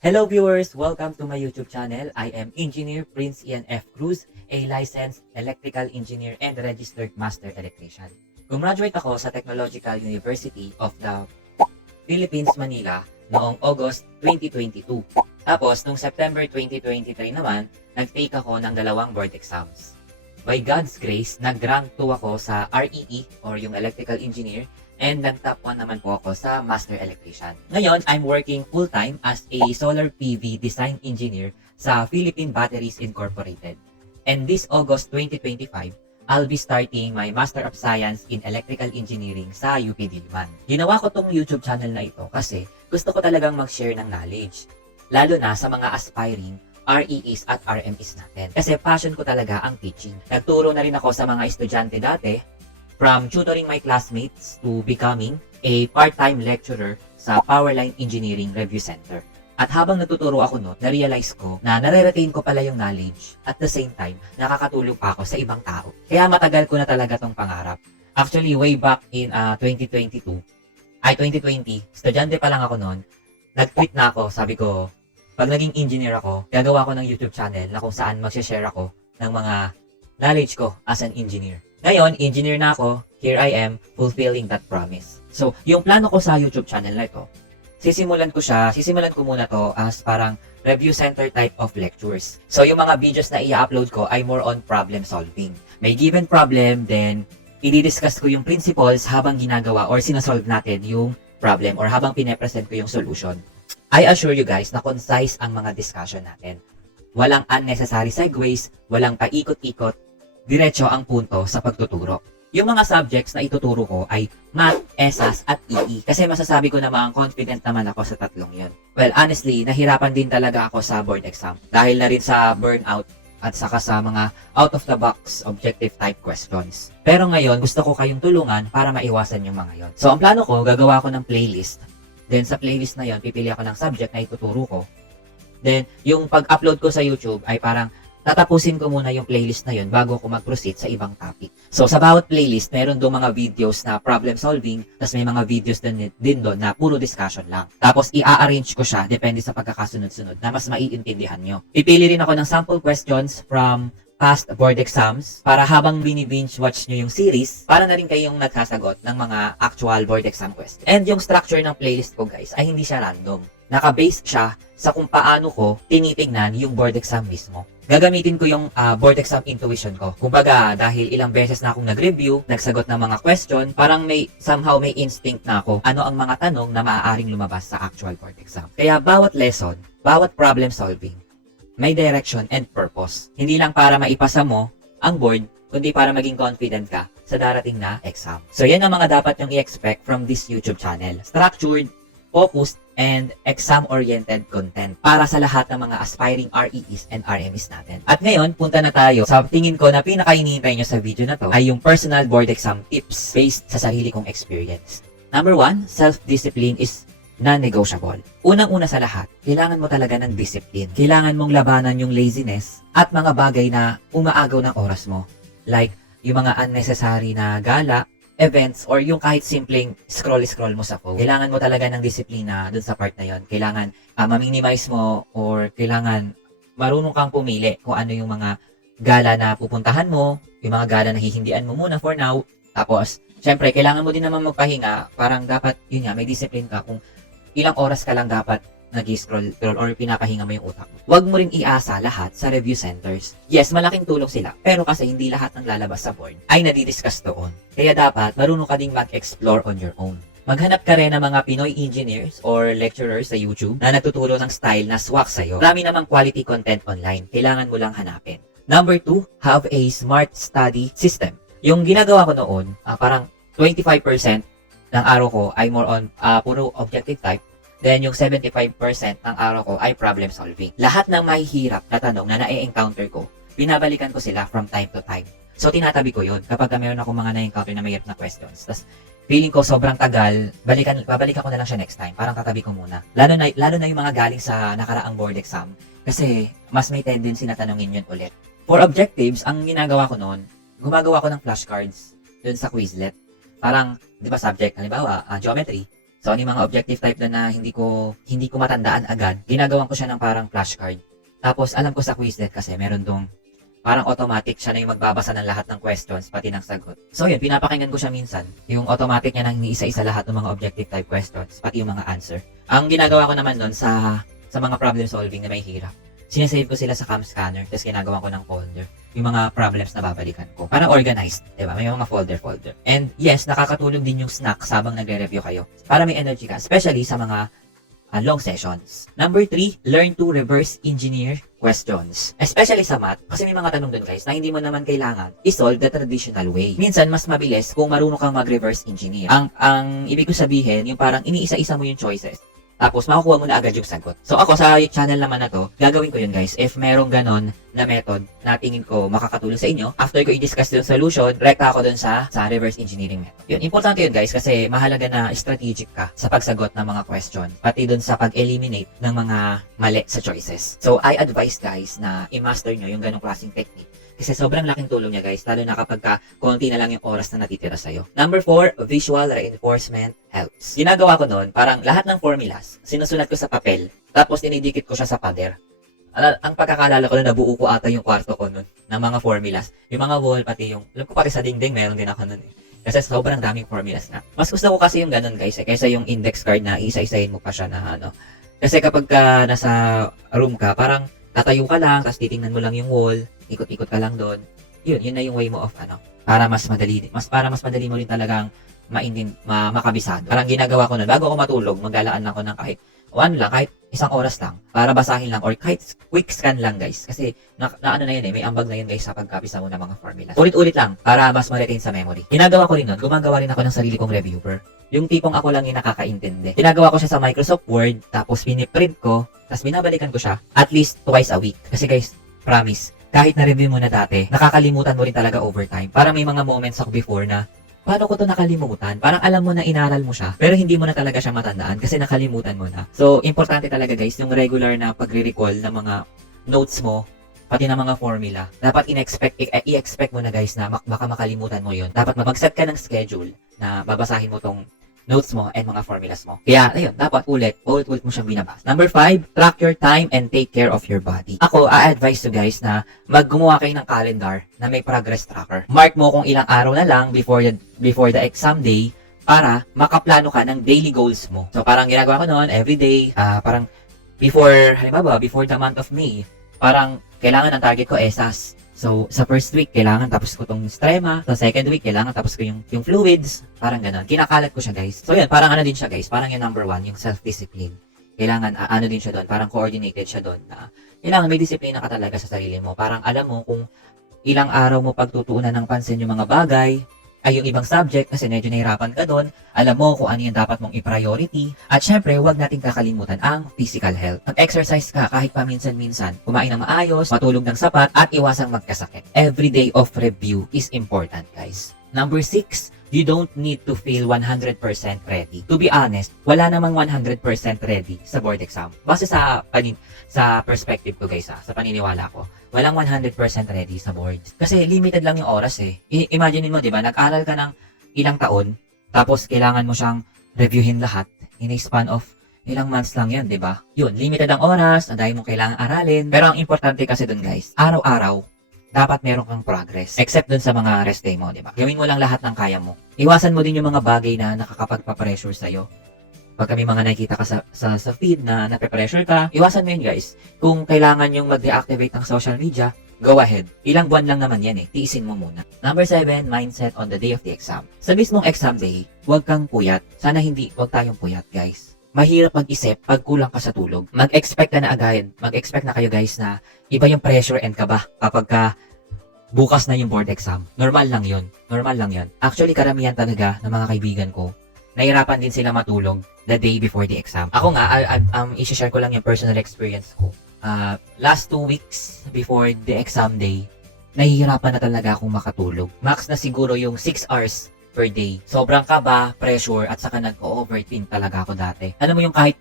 Hello viewers! Welcome to my YouTube channel. I am Engineer Prince Ian F. Cruz, a licensed electrical engineer and registered master electrician. Gumraduate ako sa Technological University of the Philippines, Manila noong August 2022. Tapos, noong September 2023 naman, nag-take ako ng dalawang board exams. By God's grace, nag-rank 2 ako sa REE or yung electrical engineer and nag-top 1 naman po ako sa master electrician. Ngayon, I'm working full-time as a solar PV design engineer sa Philippine Batteries Incorporated. And this August 2025, I'll be starting my Master of Science in Electrical Engineering sa UP Diliman. Ginawa ko tong YouTube channel na ito kasi gusto ko talagang mag-share ng knowledge, lalo na sa mga aspiring REEs at RMEs natin. Kasi passion ko talaga ang teaching. Nagturo na rin ako sa mga estudyante dati, from tutoring my classmates to becoming a part-time lecturer sa Powerline Engineering Review Center. At habang natuturo ako na-realize ko na nare-retain ko pala yung knowledge at the same time, nakakatulong pa ako sa ibang tao. Kaya matagal ko na talaga tong pangarap. Actually, way back in 2020, estudyante pa lang ako noon, nag-tweet na ako, sabi ko, pag naging engineer ako, gagawa ko ng YouTube channel na kung saan mag-share ako ng mga knowledge ko as an engineer. Ngayon, engineer na ako, here I am, fulfilling that promise. So, yung plano ko sa YouTube channel na ito, sisimulan ko muna to as parang review center type of lectures. So, yung mga videos na i-upload ko ay more on problem solving. May given problem, then i-discuss ko yung principles habang ginagawa or sinasolve natin yung problem or habang pine-present ko yung solution. I assure you guys na concise ang mga discussion natin. Walang unnecessary segues, walang paikot-ikot, diretso ang punto sa pagtuturo. Yung mga subjects na ituturo ko ay Math, ESAS, at EE. Kasi masasabi ko namang confident naman ako sa tatlong yun. Well, honestly, nahirapan din talaga ako sa board exam. Dahil na rin sa burnout at saka sa mga out-of-the-box objective type questions. Pero ngayon, gusto ko kayong tulungan para maiwasan yung mga yon. So, ang plano ko, gagawa ko ng playlist. Then, sa playlist na yon, pipili ako ng subject na ituturo ko. Then, yung pag-upload ko sa YouTube ay parang tatapusin ko muna yung playlist na yun bago ko mag-proceed sa ibang topic. So, sa bawat playlist, meron doon mga videos na problem solving, tapos may mga videos din doon na puro discussion lang. Tapos, i-arrange ko siya, depende sa pagkakasunod-sunod, na mas maiintindihan nyo. Pipili rin ako ng sample questions from past board exams para habang binibinge watch nyo yung series, para na rin kayong nagsasagot ng mga actual board exam questions. And yung structure ng playlist ko, guys, ay hindi siya random. Naka-base siya sa kung paano ko tinitingnan yung board exam mismo. Gagamitin ko yung board exam intuition ko. Kumbaga, dahil ilang beses na akong nag-review, nagsagot ng mga question, parang somehow may instinct na ako ano ang mga tanong na maaaring lumabas sa actual board exam. Kaya bawat lesson, bawat problem solving, may direction and purpose. Hindi lang para maipasa mo ang board, kundi para maging confident ka sa darating na exam. So yan ang mga dapat yung i-expect from this YouTube channel. Structured, focused, and exam-oriented content para sa lahat ng mga aspiring REEs and RMEs natin. At ngayon, punta na tayo sa tingin ko na pinaka-hinihintay nyo sa video na to ay yung personal board exam tips based sa sarili kong experience. Number 1, self-discipline is non-negotiable. Unang-una sa lahat, kailangan mo talaga ng discipline. Kailangan mong labanan yung laziness at mga bagay na umaagaw ng oras mo. Like, yung mga unnecessary na gala, events, or yung kahit simpleng scroll mo sa phone. Kailangan mo talaga ng disiplina dun sa part na yon. Kailangan ma-minimize mo or kailangan marunong kang pumili kung ano yung mga gala na pupuntahan mo, yung mga gala na hihindian mo muna for now. Tapos, syempre, kailangan mo din naman magpahinga. Parang dapat, yun nga, may discipline ka kung ilang oras ka lang dapat nag-scroll or pinapahinga mo yung utak mo. Huwag mo rin iasa lahat sa review centers. Yes, malaking tulong sila, pero kasi hindi lahat ng lalabas sa board ay nadidiscuss doon. Kaya dapat marunong ka ding mag-explore on your own. Maghanap ka rin ng mga Pinoy engineers or lecturers sa YouTube na nagtuturo ng style na swak sa'yo. Marami namang quality content online. Kailangan mo lang hanapin. Number 2, have a smart study system. Yung ginagawa ko noon, parang 25% ng araw ko ay more on puro objective type. Then, yung 75% ng araw ko ay problem solving. Lahat ng mahihirap na tanong na na-encounter ko, binabalikan ko sila from time to time. So, tinatabi ko yun kapag meron ako mga na-encounter na mahirap na questions. Tapos, feeling ko sobrang tagal, babalikan ko na lang siya next time. Parang tatabi ko muna. Lalo na yung mga galing sa nakaraang board exam. Kasi, mas may tendency na tanongin yun ulit. For objectives, ang ginagawa ko noon, gumagawa ko ng flashcards dun sa Quizlet. Parang, di ba subject, halimbawa, geometry. So, ano yung mga objective type na hindi ko matandaan agad, ginagawan ko siya ng parang flashcard. Tapos, alam ko sa Quizlet kasi meron dong parang automatic siya na yung magbabasa ng lahat ng questions, pati ng sagot. So, yun, pinapakinggan ko siya minsan. Yung automatic niya nang iniisa-isa lahat ng mga objective type questions, pati yung mga answer. Ang ginagawa ko naman nun sa mga problem solving na may hirap, sinasave ko sila sa cam scanner, tapos ginagawa ko ng folder yung mga problems na babalikan ko. Parang organized, diba? May mga folder. And yes, nakakatulong din yung snacks habang nagre-review kayo para may energy ka, especially sa mga long sessions. Number 3, learn to reverse engineer questions. Especially sa math, kasi may mga tanong dun guys na hindi mo naman kailangan i-solve the traditional way. Minsan, mas mabilis kung marunong kang mag-reverse engineer. Ang ibig ko sabihin, yung parang iniisa-isa mo yung choices. Tapos, makukuha mo na agad yung sagot. So, ako sa channel naman na to, gagawin ko yun guys. If merong ganon na method na tingin ko makakatulong sa inyo, after ko i-discuss yung solution, rekta ako dun sa reverse engineering method. Yun, importante yun guys kasi mahalaga na strategic ka sa pagsagot ng mga question, pati dun sa pag-eliminate ng mga mali sa choices. So, I advise guys na i-master nyo yung ganong klaseng technique. Kasi sobrang laking tulong niya guys, lalo na kapag konti na lang yung oras na natitira sa'yo. Number 4, visual reinforcement helps. Ginagawa ko nun, parang lahat ng formulas, sinusulat ko sa papel, tapos dinidikit ko siya sa pader. Ang pagkakalala ko na nabuo ko ata yung kwarto ko nun, ng mga formulas. Yung mga wall, pati yung, alam ko pati sa dingding, meron din ako nun eh. Kasi sobrang daming formulas na. Mas gusto ko kasi yung ganun guys, kaysa yung index card na isa-isahin mo pa siya na ano. Kasi kapag nasa room ka, parang tatayo ka lang, tapos titingnan mo lang yung wall, ikot-ikot ka lang doon. Yun na yung way mo of para mas madali mo rin talagang makabisado. Parang ginagawa ko nun, bago ako matulog, maglalaan ako ng kahit isang oras lang, para basahin lang, or kahit quick scan lang guys. Kasi, ano na yun may ambag na yun guys sa pagkapisa mo ng mga formulas. Ulit-ulit lang, para mas ma-retain sa memory. Ginagawa ko rin nun, gumagawa rin ako ng sarili kong reviewer. Yung tipong ako lang yung nakakaintindi. Ginagawa ko siya sa Microsoft Word, tapos piniprint ko, tapos binabalikan ko siya at least twice a week. Kasi guys, promise, kahit na-review mo na dati, nakakalimutan mo rin talaga over time. Parang may mga moments ako before na, paano ko to nakalimutan? Parang alam mo na inaral mo siya, pero hindi mo na talaga siya matandaan kasi nakalimutan mo na. So, importante talaga guys, yung regular na pagre-recall ng mga notes mo, pati ng mga formula. Dapat i-expect mo na guys na baka makalimutan mo yun. Dapat mag-set ka ng schedule na babasahin mo tong notes mo and mga formulas mo. Kaya, ayun, dapat ulit mo siyang binabasa. Number 5, track your time and take care of your body. Ako, I-advise to guys na gumawa kayo ng calendar na may progress tracker. Mark mo kung ilang araw na lang before the exam day para makaplano ka ng daily goals mo. So, parang ginagawa ko noon, everyday, parang before the month of May, parang kailangan ang target ko ESAS. So, sa first week, kailangan tapos ko tong strema. Sa second week, kailangan tapos ko yung fluids. Parang ganun. Kinakalat ko siya, guys. So, yun. Parang ano din siya, guys. Parang yung number 1, yung self-discipline. Kailangan, ano din siya doon. Parang coordinated siya doon. Kailangan may disiplina ka talaga sa sarili mo. Parang alam mo kung ilang araw mo pagtutuunan ng pansin yung mga bagay, ay yung ibang subject kasi medyo nahirapan ka doon, alam mo kung ano yung dapat mong i-priority, at syempre, huwag nating kakalimutan ang physical health. Mag-exercise ka kahit paminsan-minsan, kumain ng maayos, matulog ng sapat, at iwasang magkasakit. Every day of review is important, guys. Number 6, you don't need to feel 100% ready. To be honest, wala namang 100% ready sa board exam. Base sa perspective ko guys, sa paniniwala ko, walang 100% ready sa boards. Kasi limited lang yung oras eh. Imagine mo, di ba, nag-aral ka ng ilang taon, tapos kailangan mo siyang reviewin lahat in a span of ilang months lang yun, di ba? Yun, limited ang oras, ang dahil mo kailangan aralin. Pero ang importante kasi dun guys, araw-araw, dapat meron kang progress. Except dun sa mga rest day mo, di ba? Gawin mo lang lahat ng kaya mo. Iwasan mo din yung mga bagay na nakakapagpa-pressure sa'yo. Pag may mga nakikita ka sa feed na nape-pressure ka, iwasan mo yun guys. Kung kailangan yung mag-deactivate ng social media, go ahead. Ilang buwan lang naman yan eh. Tiisin mo muna. Number 7, mindset on the day of the exam. Sa mismong exam day, huwag kang puyat. Sana huwag tayong puyat guys. Mahirap mag-isip pag kulang ka sa tulog. Mag-expect ka na agad. Mag-expect na kayo guys na iba yung pressure and kaba kapag bukas na yung board exam. Normal lang yun. Actually, karamihan talaga ng mga kaibigan ko, nahirapan din sila matulog the day before the exam. Ako nga, i-share ko lang yung personal experience ko. Last 2 weeks before the exam day, nahihirapan na talaga akong makatulog. Max na siguro yung 6 hours per day. Sobrang kaba, pressure, at saka nag-overthink talaga ako dati. Alam mo yung kahit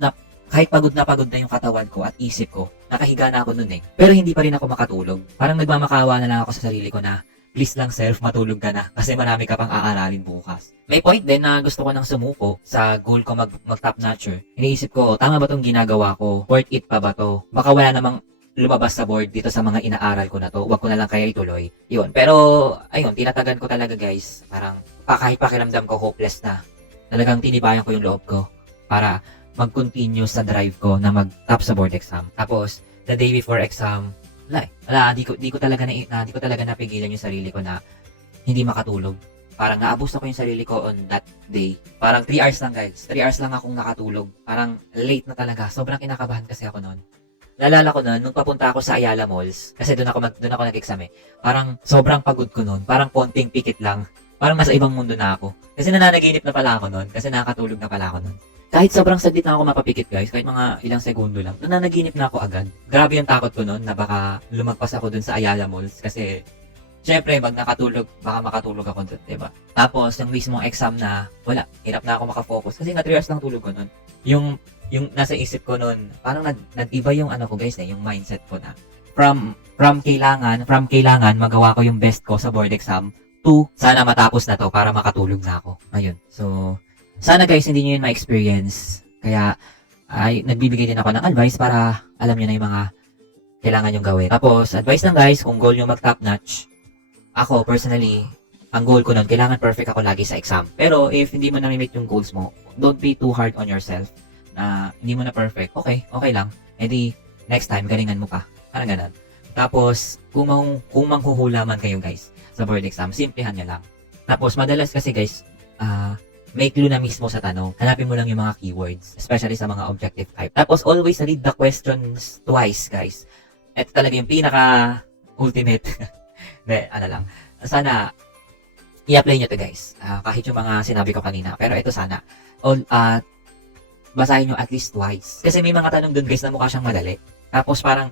pagod na yung katawan ko at isip ko, nakahiga na ako nun eh. Pero hindi pa rin ako makatulog. Parang nagmamakawa na lang ako sa sarili ko na please lang self, matulog ka na kasi marami ka pang aaralin bukas. May point din na gusto ko nang sumuko sa goal ko mag top notcher. Iniisip ko, tama ba tong ginagawa ko? Worth it pa ba to? Baka wala namang lumabas sa board dito sa mga inaaral ko na to. Huwag ko na lang kaya ituloy. Yun. Pero, ayun, tinatagan ko talaga guys. Parang, kahit pakiramdam ko hopeless na. Talagang tinibayan ko yung loob ko para mag-continue sa drive ko na mag-top sa board exam. Tapos, the day before exam, di ko talaga napigilan yung sarili ko na hindi makatulog. Parang naabuso ko yung sarili ko on that day. Parang 3 hours lang guys. 3 hours lang akong nakatulog. Parang late na talaga. Sobrang kinakabahan kasi ako noon. Naalala ko noon, nung papunta ako sa Ayala Malls, kasi doon ako nag-exam eh. Parang sobrang pagod ko noon. Parang konting pikit lang. Parang nasa ibang mundo na ako. Kasi nananaginip na pala ako noon. Kasi nakakatulog na pala ako noon. Kahit sobrang saglit na ako mapapikit guys, kahit mga ilang segundo lang, nananaginip na ako agad. Grabe yung takot ko noon na baka lumagpas ako dun sa Ayala Malls kasi syempre pag baka makatulog ako dun, diba? Tapos yung mismong exam na, wala, hirap na ako makafocus kasi nga 3 hours lang tulog ko noon. Yung nasa isip ko noon, parang nag-iba yung ano ko guys yung mindset ko na from kailangan magawa ko yung best ko sa board exam to sana matapos na to para makatulog na ako. Ayun. So, sana guys, hindi nyo yun ma-experience. Kaya, ay, nagbibigay din ako ng advice para alam nyo na yung mga kailangan yung gawin. Tapos, advice lang guys, kung goal nyo mag-top notch, ako, personally, ang goal ko nun, kailangan perfect ako lagi sa exam. Pero, if hindi mo na-meet yung goals mo, don't be too hard on yourself na hindi mo na perfect. Okay lang. E di, next time, galingan mo pa. Parang ganun. Tapos, kung manghuhula man kayo guys, sa board exam, simplihan nyo lang. Tapos, madalas kasi guys, may clue na mismo sa tanong. Hanapin mo lang yung mga keywords, especially sa mga objective type. Tapos, always read the questions twice, guys. Ito talaga yung pinaka-ultimate. Lang. Sana, i-apply nyo to, guys. Kahit yung mga sinabi ko kanina. Pero ito sana. Basahin nyo at least twice. Kasi may mga tanong dun, guys, na mukha siyang madali. Tapos, parang,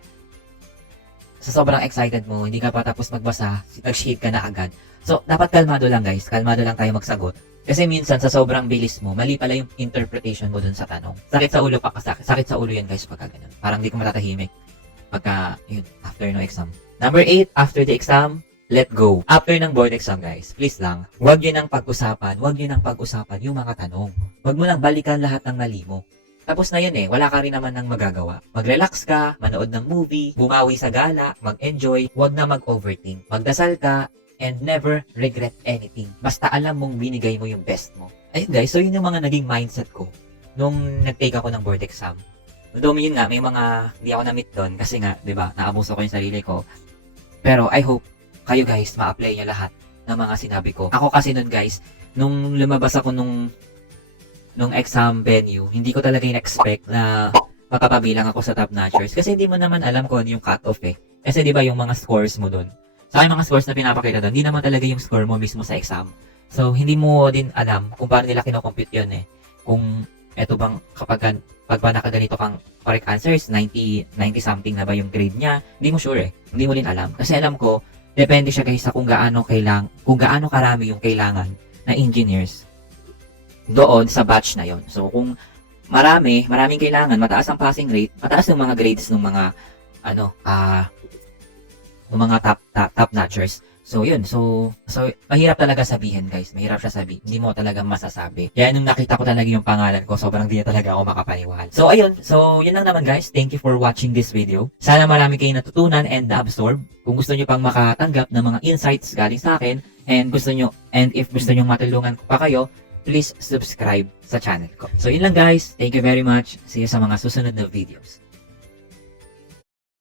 sa sobrang excited mo, hindi ka pa tapos magbasa, nag-shade ka na agad. So, dapat kalmado lang, guys. Kalmado lang tayo magsagot. Kasi minsan sa sobrang bilis mo, mali pala yung interpretation mo dun sa tanong. Sakit sa ulo sakit sa ulo yan guys pagka ganun. Parang di ko matatahimik pagka, yun, after no exam. Number 8, after the exam, let go. After ng board exam guys, please lang, huwag nyo nang pag-usapan yung mga tanong. Huwag mo nang balikan lahat ng mali mo. Tapos na yun wala ka rin naman nang magagawa. Mag-relax ka, manood ng movie, bumawi sa gala, mag-enjoy, huwag na mag-overthink. Magdasal ka, and never regret anything. Basta alam mong binigay mo yung best mo. Ayun guys, so yun yung mga naging mindset ko nung nag-take ako ng board exam. Although yun nga, may mga hindi ako na-meet doon kasi nga, di ba, naabuso ko yung sarili ko. Pero I hope kayo guys, ma-apply nyo lahat ng mga sinabi ko. Ako kasi nun guys, nung lumabas ako nung exam venue, hindi ko talaga in-expect na mapapabilang ako sa top notchers kasi hindi mo naman alam kung ano yung cut-off Kasi di ba yung mga scores mo doon, sa aking mga scores na pinapakita doon, hindi naman talaga yung score mo mismo sa exam. So, hindi mo din alam kung paano nila kinocompute yun Kung eto bang pag ba nakaganito kang correct answers, 90 something na ba yung grade niya, hindi mo sure Hindi mo din alam. Kasi alam ko, depende siya guys sa kung gaano karami yung kailangan na engineers doon sa batch na yon. So, kung maraming kailangan, mataas ang passing rate, mataas yung mga grades ng mga ng mga top notchers. So, yun. So, mahirap talaga sabihin, guys. Mahirap siya sabihin. Hindi mo talaga masasabi. Kaya nung nakita ko talaga yung pangalan ko, sobrang di na talaga ako makapaniwala. So, ayun. So, yun lang naman, guys. Thank you for watching this video. Sana marami kayong natutunan and na-absorb. Kung gusto nyo pang makatanggap ng mga insights galing sa akin, and if gusto nyo matulungan ko pa kayo, please subscribe sa channel ko. So, yun lang, guys. Thank you very much. See you sa mga susunod na videos.